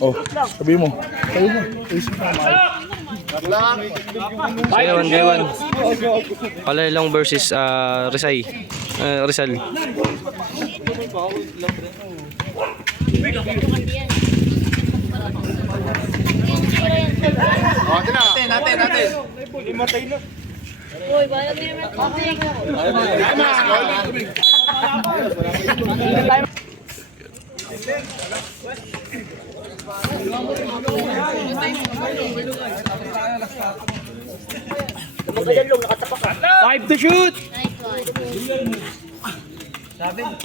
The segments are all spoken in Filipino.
Oh, sabi mo. Sabi mo. Kaya 1-1. Palalong versus Rizal. Rizal. Natin. Uy, wala mo naman tubig. Five to shoot! Nice one.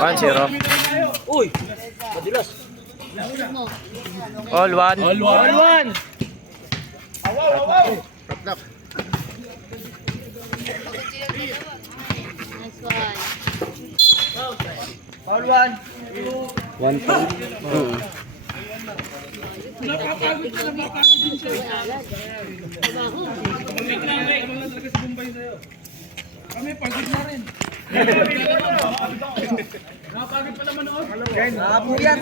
1-0. Uy, madilas. All one. All one. Nice one. All one. 1-2. Apo yan.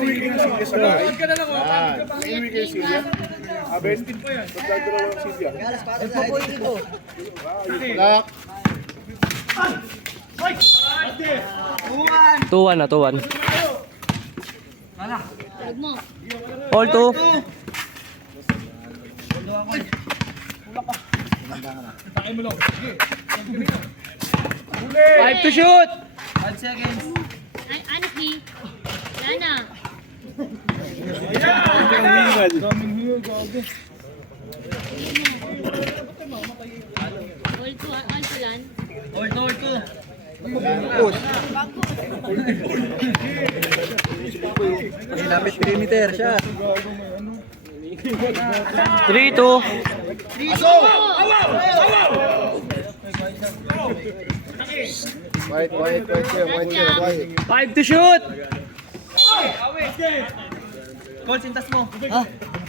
Two 2-1 na, 2-1. Tag mo. All 2. Five to shoot. 5 seconds. Ay, honestly, wala na. All to lan. All two. Lapit perimeter siya. 3-2. White. 5 to shoot. Call, sintas mo. Ha?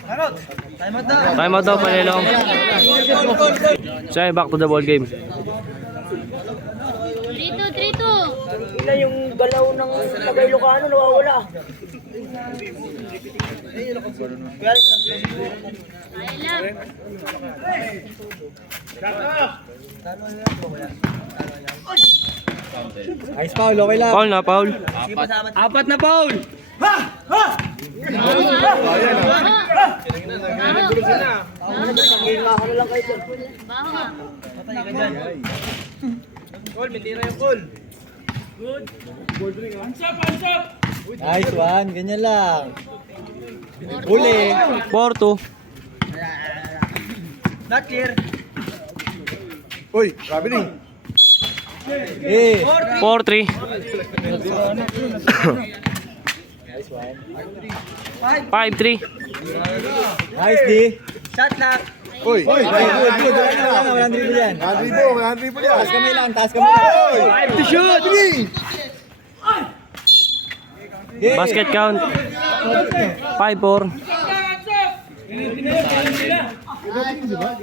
Timeout. Timeout na. Time out daw, Palalong. So, back to the ball game. 3-2, 3-2. Ilan yung galaw ng Tagay Ilocano nawawala. Kaya lang. Nice foul, okay lang. Foul na, foul. Apat na foul. Baho nga. Call, mentira yung call. Nice one, ganyan lang. Uli. 4-2. Not clear. Uy, grabe ni. Eh. 4-3. Nice one. 5-3. Nice D. Shot lock. Uy, Good. Walang dribble yan. Andri po yan. Taas kamay lang, taas kamay lang. 5 to shoot. Basket count. 5-4.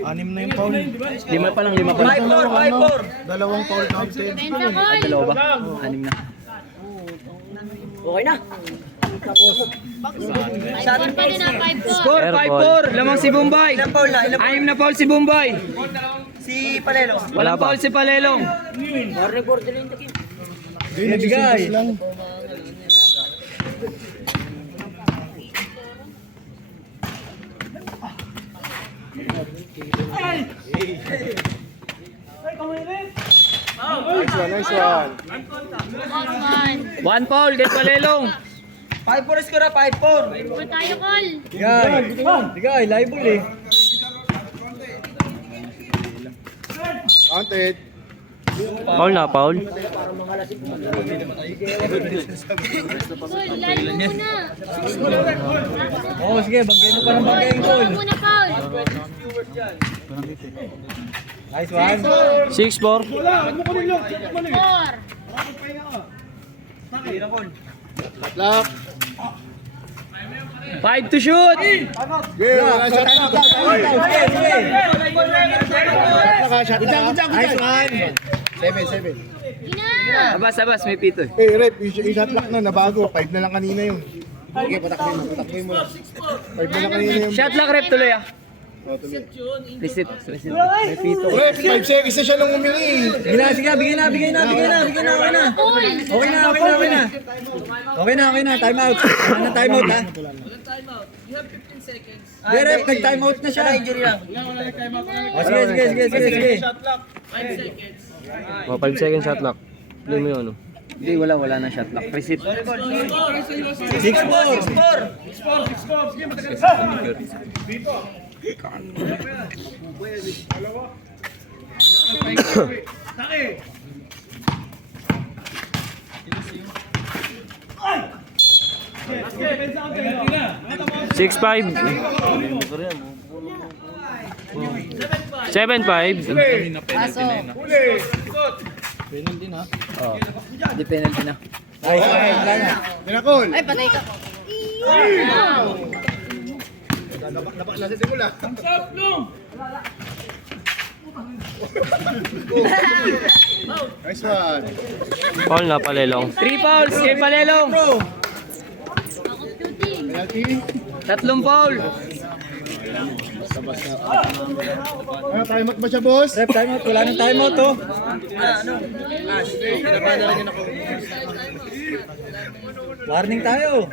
Anim na yung foul. 5 pa lang, 5 pa lang. 5-4. Dalawang foul counted. Benta call. Dalawa ba? 6 na. Okay na. Shot pa din ang 5-4. Score Airball. 5-4. Lamang si Bombay. Ilang foul na? Anim na foul si Bombay. Si Palelong. Wala Walang pa. foul si Palelong. Border yung takin. Nabigay. Nice one. All one. 1 foul kay Palelong. 5-4 score na, 5-4. Huwag tayo call. Bigay, liable eh. Counted. Foul na, foul. Call, lalo mo muna. Oo, sige, bagay mo pa ng bagay yung goal. Muna foul. Nice one. 6-4. 4. Lock. 5 to shoot. Game, wala shot na. Sige, sige. Naka-shot na. Nice one. 7. Ina! Abas, may pito eh. Eh, rep, yung shot lock na nabago. 5 na lang kanina yun. Sige, patakboy mo lang. 5 na lang kanina yun. Shot lock rep tuloy ah. Oh, tuloy. Reset. May pito. Rep, 5 seconds na siya nung umili. Sige na, bigyan na, okay na. Cool! Okay na. Time out. Ano time out ha? Sige rep, nag-time out na siya. Injury lang. Sige. Oh, 5 seconds shot lock. Play mo yun, ano? Hindi, wala na shot lock. Reset. 6-5. 7-5. Hindi penalty na. Ay, wala na. Pinakol. Ay, patay ka. Nasa simula. Nice one. Paul na palelong. 3 fouls, kay Palelong. Ako shooting. Penalty. 3 foul. Ano, time out ba siya, boss? Rep, time out. Wala nang time out to. Warning tayo.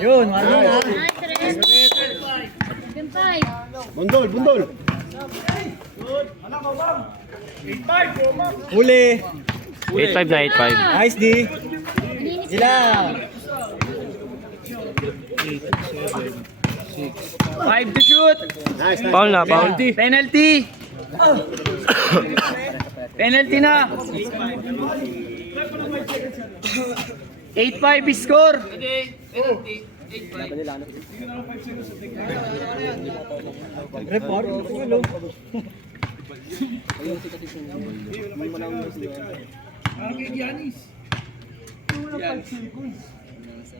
Yun, warning ha. Nice, Red. 7-5. Bundol. Huli. 8-5 na 8-5. Nice D. Linis Sila. 5 to shoot. Nice. Paul na, Paul. Penalty. Penalty na. 8-5 score. Report.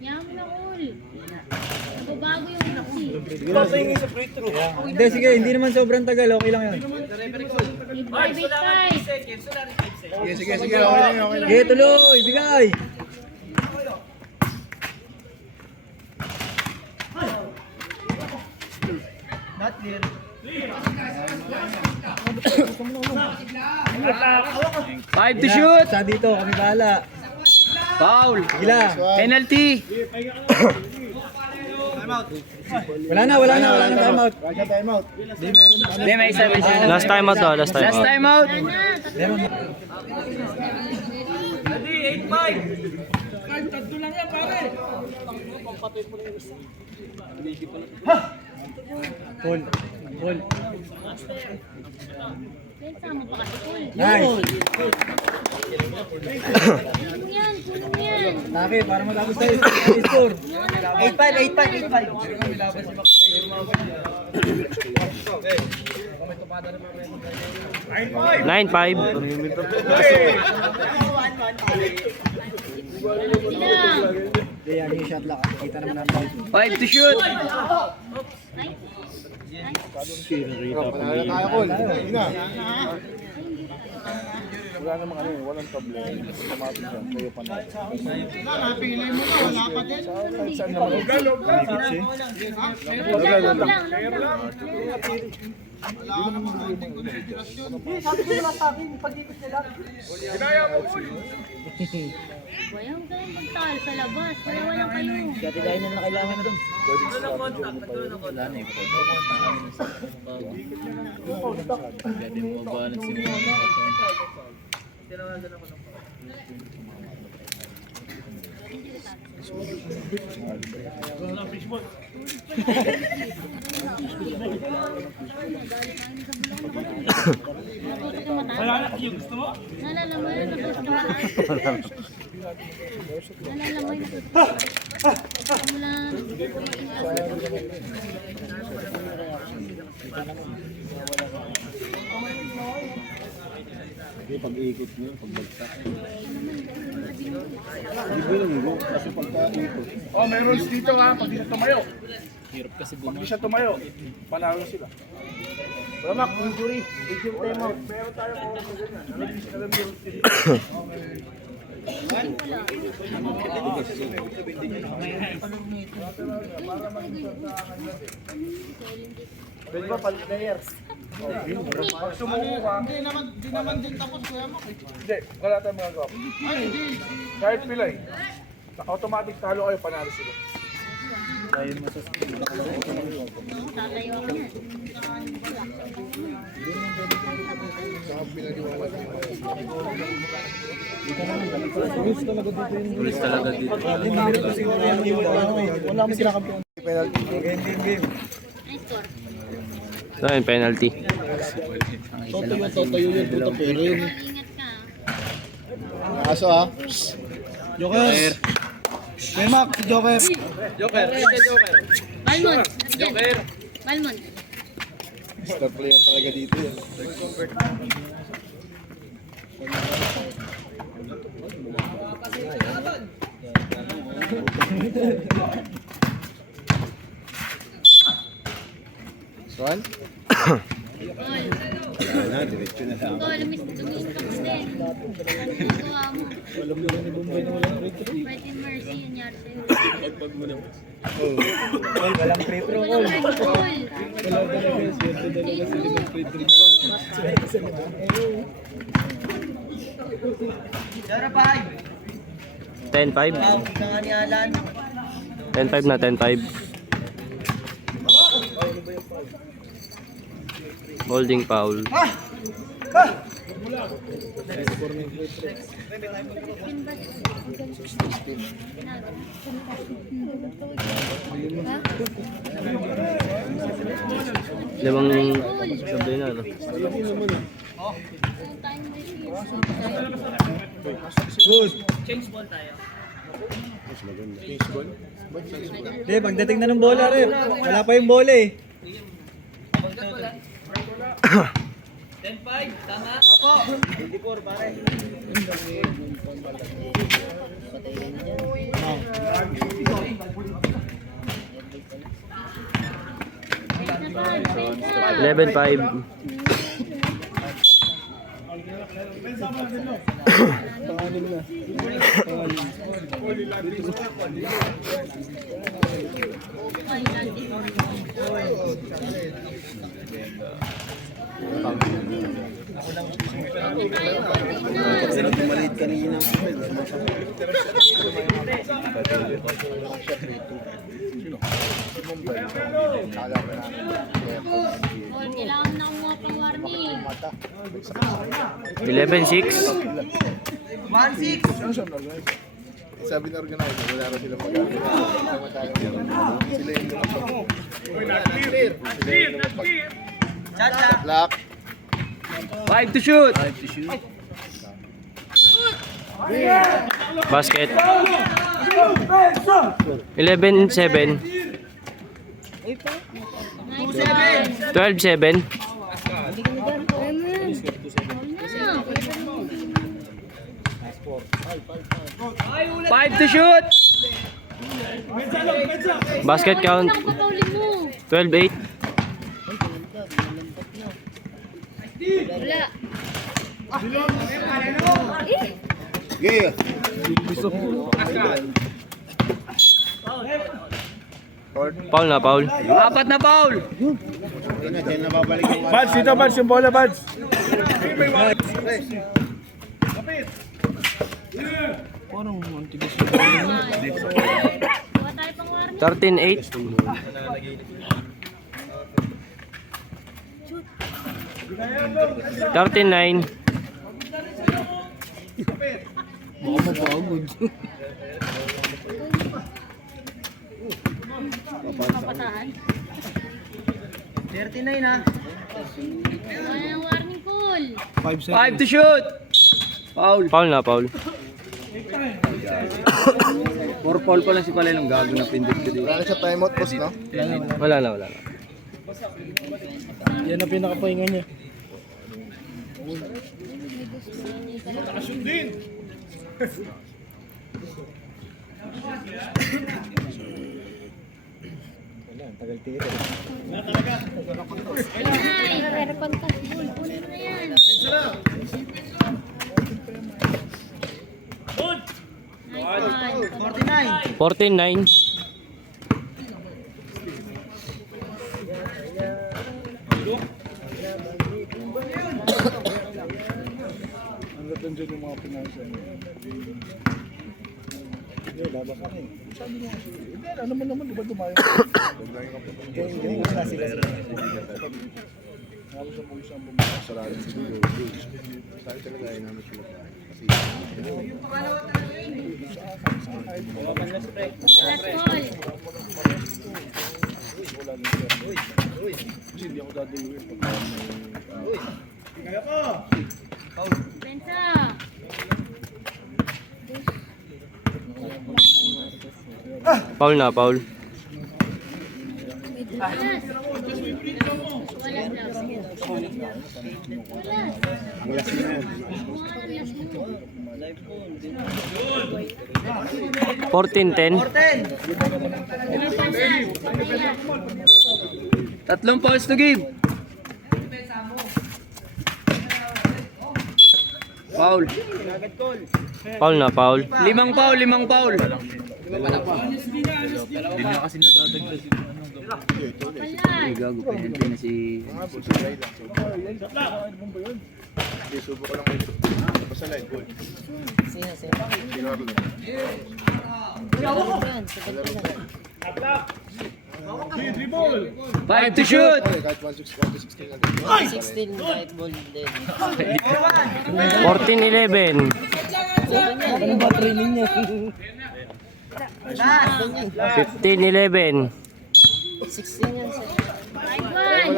Yaman na, cool. Nagbabago yung taxi. Hindi, sige. Hindi naman sobrang tagal. Okay lang yun. 8-5. Sige. Okay lang. Sige, tuloy. Bigay. Five to shoot. Sa dito, kami bahala. Foul. Gila. Penalty. Wala na time out. Russia time out. Hindi, may isa. Last time out daw, last time Last out. time out. Ano? Full. Pensa mo pa kasi, cool. Nice. Kunin mo yan. Taki, para matapos tayo. Score. 9-5. Ilang. Hindi, yan yung shot lock. Kita naman natin. 5 to shoot. Panalo tayo, Col. Hindi na. Wala namang walang problema. Automatic yan. Kayo pa na. Napili mo na, wala pa din. Saan naman? Bayang kayo magtal sa labas. Wala kayo. Dati dahil na kailangan na doon. Nalalamoy na gusto mo. Nalalamoy na gusto mo. Mula. Pag-iikot nyo, pagbagsak. Hindi lang mo, kasi pagka-ikot. Oh, may rules dito ha, pag dito tumayo. Pag di siya tumayo, panalo sila. Ramak, injury. Medium time out. Meron tayong oras na ganyan. Alam niyo, Pwede ba palit player? pag sumuko ka, Di naman din tapos kuya mo. hindi, wala tayong magagawa. Ay, hindi. Kahit pilay, automatic talo kayo, panalo sila. Tatayo ako niyan. Pulis talaga dito. Wala mo kinakampiyon. Penalty. Game. Ay, score. So, yun, penalty. Totoyo yun, puto pero yun. Ingat ka. Aso ha. Joker. May Mac, Joker. Balmon. Joker. Balmon. Star player talaga dito yan. Swan? Gol. Gol, lumistok din. Ginagawa mo. Pwede mercy yun yari sa'yo. Walang free throw. Walang gol. Zero 5. 10-5. Nga ni Alan. 10-5 na, 10-5. Holding foul. Limang sabi na, no? Hindi, pagdating na ng bola rin. Wala pa yung bola eh. 10-5, tama? Opo. 24 pare. Eleven 5. Maliit kanina. Kailangan na kumuha pang warning. 11-6. 1-6. Sabi na organizer, wala na sila magagawa. Sila yung Chacha. Black. 5 to shoot. Basket. 11-7. 12-7. 5 to shoot. Basket count. 12-8. Wala. Yeah. Foul na, foul. Apat na foul. Diyan na babalik yung Bads, dito Bads, yung bola Bads. Kuha tayo pang warning. 13-8. 13-9. Papatahan. 39 ha. Kuha ng warning call. 5 to shoot. Foul. Foul na, foul. More foul pa lang si Palay ng gago na pindot ko dito. Wala na siya timeout boss, no? Wala na, wala na. Yan ang pinakapahinga niya. Tagal tiro. Ay, pero contact ball. Kunin mo yan. Nice one. 14-9. Hanggat nandiyan yung mga pinansa niya. Hindi, labas ka na eh. Sabi mo kasi, hindi, alam mo naman, di ba dumayo? Hindi ko na sila. Tapos sa pulis ang bumaka. Sarado siguro. Sabi talaga ay namin sila. Kasi Last ball. wala din siya. Kasi hindi ako dadayuin pag Pensa. Foul na, foul. Walas. Walas daw. Walas. Walas. 14-10. Tatlong fouls to give. Foul. Foul na, foul. Limang foul. Walas. Gago, penalty na si... hindi, subo ko lang kayo. Basta live ball. Five to shoot. Kahit 1-16 lang. 16 white ball din. 14-11. Ano ba training niya? 15-11. 16 yan sir. Five one.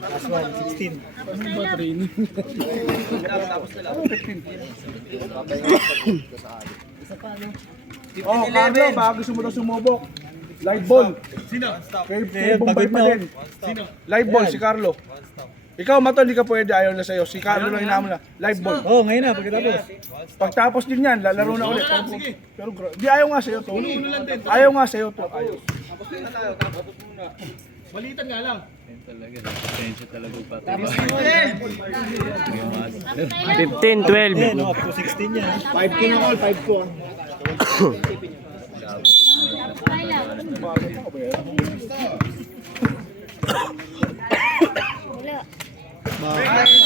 Last one, 16. Oh, Carlo, baka gusto mo daw sumubok. Live ball. Sino? Kay Bombay pa din. Sino? Live ball, si Carlo. Ikaw, Mato, hindi ka pwede. Ayaw na sa'yo. Si Carlo lang inaamo na. Live ball. Oh, ngayon na, pagkatapos. Pagtapos din yan, lalaro na ulit. Pero di ayaw nga sa'yo to. Ayaw nga sa'yo to. Ayaw. Balitan nga lang. 15-12. Up to 16 yan. 5 ko na call, 5 ko. Wala.